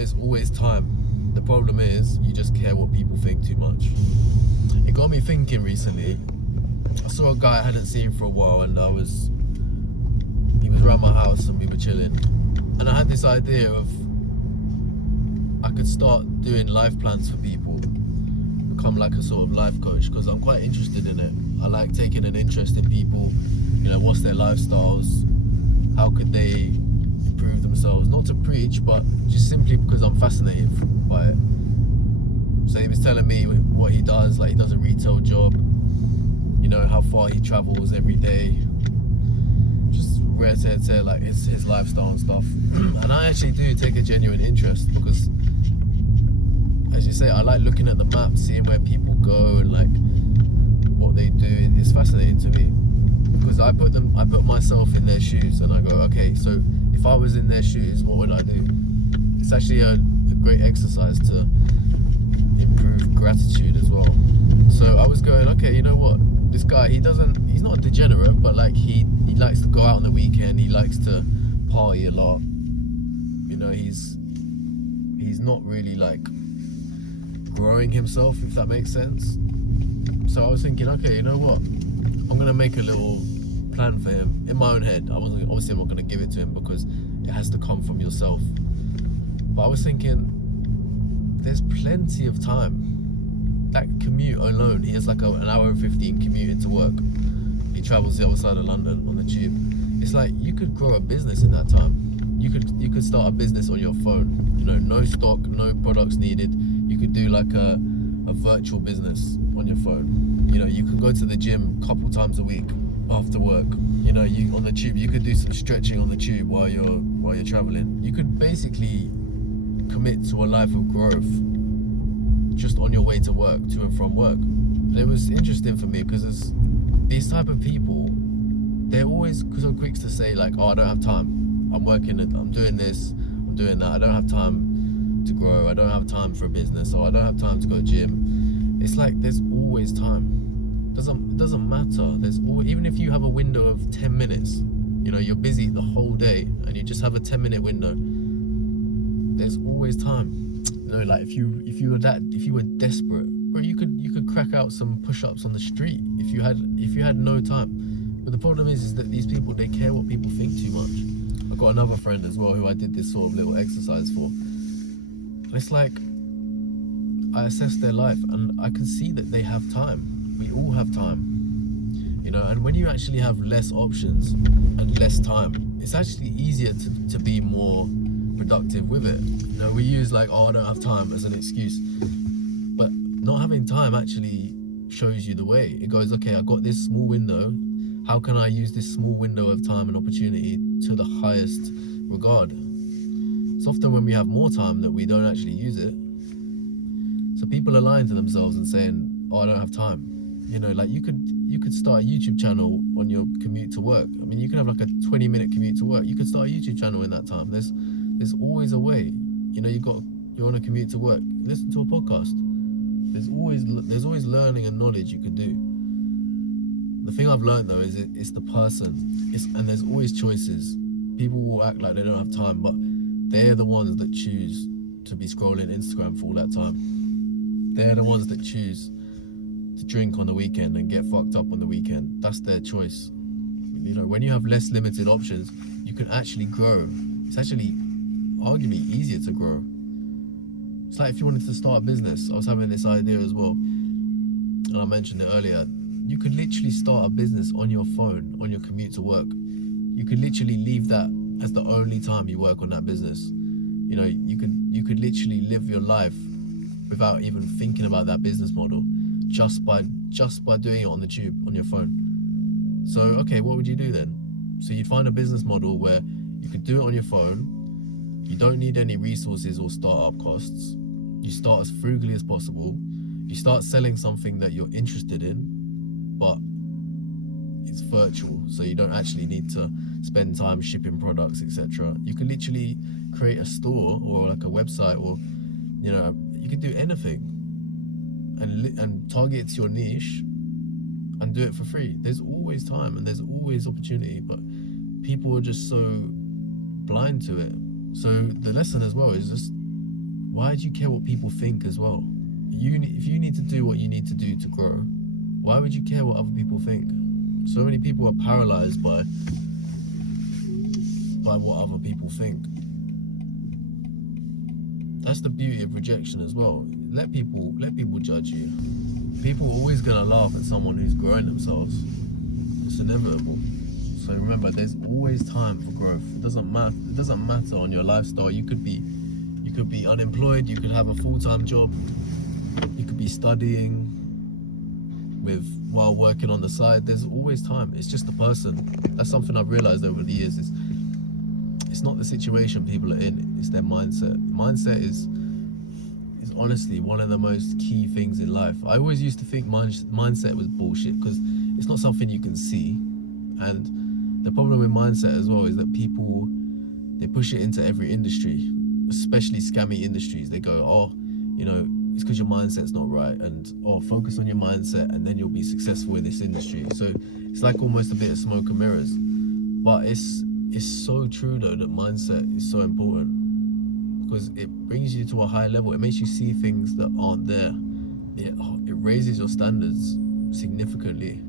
There's always time. The problem is you just care what people think too much. It got me thinking recently. I saw a guy I hadn't seen for a while, and he was around my house and we were chilling. And I had this idea of I could start doing life plans for people, become like a sort of life coach, because I'm quite interested in it. I like taking an interest in people, what's their lifestyles, how could they improve themselves, not to preach, but just simply because I'm fascinated by it. So he was telling me what he does, like he does a retail job, how far he travels every day, just rare to like his lifestyle and stuff. And I actually do take a genuine interest because, as you say, I like looking at the map, seeing where people go and like what they do. It's fascinating to me because I put myself in their shoes and I go, okay, so if I was in their shoes, what would I do? It's actually a great exercise to improve gratitude as well. So I was going, okay, you know what? This guy, he's not a degenerate, but like he likes to go out on the weekend. He likes to party a lot. He's not really like growing himself, if that makes sense. So I was thinking, okay, you know what? I'm gonna make a little plan for him in my own head. I'm not gonna give it to him because it has to come from yourself. But I was thinking, there's plenty of time. That commute alone, he has like an hour and 15 commute into work. He travels the other side of London on the tube. It's like you could grow a business in that time. You could start a business on your phone. No stock, no products needed. You could do like a virtual business on your phone. You could go to the gym a couple times a week after work. You on the tube, you could do some stretching on the tube while you're traveling. You could basically commit to a life of growth just on your way to work, to and from work. And it was interesting for me because these type of people, they're always so quick to say like, oh, I don't have time. I'm working, I'm doing this, I'm doing that. I don't have time to grow. I don't have time for a business, or I don't have time to go to gym. It's like there's always time. It doesn't matter. There's always, even if you have a window of 10 minutes, you're busy the whole day and you just have a 10-minute window, there's always time. Like if you were desperate, bro, you could crack out some push-ups on the street if you had no time. But the problem is that these people, they care what people think too much. I've got another friend as well who I did this sort of little exercise for. And it's like I assess their life and I can see that they have time. We all have time. And when you actually have less options and less time, it's actually easier to be more productive with it. We use like, oh, I don't have time as an excuse, but not having time actually shows you the way. It goes, okay, I got this small window. How can I use this small window of time and opportunity to the highest regard? It's often when we have more time that we don't actually use it. So people are lying to themselves and saying, oh, I don't have time. Like you could start a YouTube channel on your commute to work. I mean, you could have like a 20-minute commute to work. You could start a YouTube channel in that time. There's always a way. You're on a commute to work. Listen to a podcast. There's always learning and knowledge you could do. The thing I've learned though is it's the person. And there's always choices. People will act like they don't have time, but they're the ones that choose to be scrolling Instagram for all that time. They're the ones that choose to drink on the weekend and get fucked up on the weekend. That's their choice. When you have less limited options, you can actually grow. It's actually arguably easier to grow. It's like if you wanted to start a business. I was having this idea as well, and I mentioned it earlier. You could literally start a business on your phone, on your commute to work. You could literally leave that as the only time you work on that business. You could literally live your life without even thinking about that business model, just by doing it on the tube, on your phone. So, okay, what would you do then? So you'd find a business model where you could do it on your phone. You don't need any resources or startup costs. You start as frugally as possible. You start selling something that you're interested in, but it's virtual, so you don't actually need to spend time shipping products, etc. You can literally create a store or like a website, or you could do anything and target it to your niche and do it for free. There's always time and there's always opportunity, but people are just so blind to it. So the lesson as well is just Why do you care what people think as well? If you need to do what you need to do to grow, why would you care what other people think? So many people are paralyzed by what other people think. That's the beauty of rejection as well. Let people judge you. People are always gonna laugh at someone who's growing themselves. It's inevitable. So remember, there's always time for growth. It doesn't matter on your lifestyle. You could be unemployed. You could have a full-time job. You could be studying while working on the side. There's always time. It's just the person. That's something I've realized over the years. It's not the situation people are in. It's their mindset. Mindset is honestly one of the most key things in life. I always used to think mindset was bullshit because it's not something you can see. And the problem with mindset as well is that people, they push it into every industry, especially scammy industries. They go, oh, it's because your mindset's not right, and focus on your mindset and then you'll be successful in this industry. So it's like almost a bit of smoke and mirrors. But it's so true though that mindset is so important because it brings you to a higher level. It makes you see things that aren't there. It raises your standards significantly.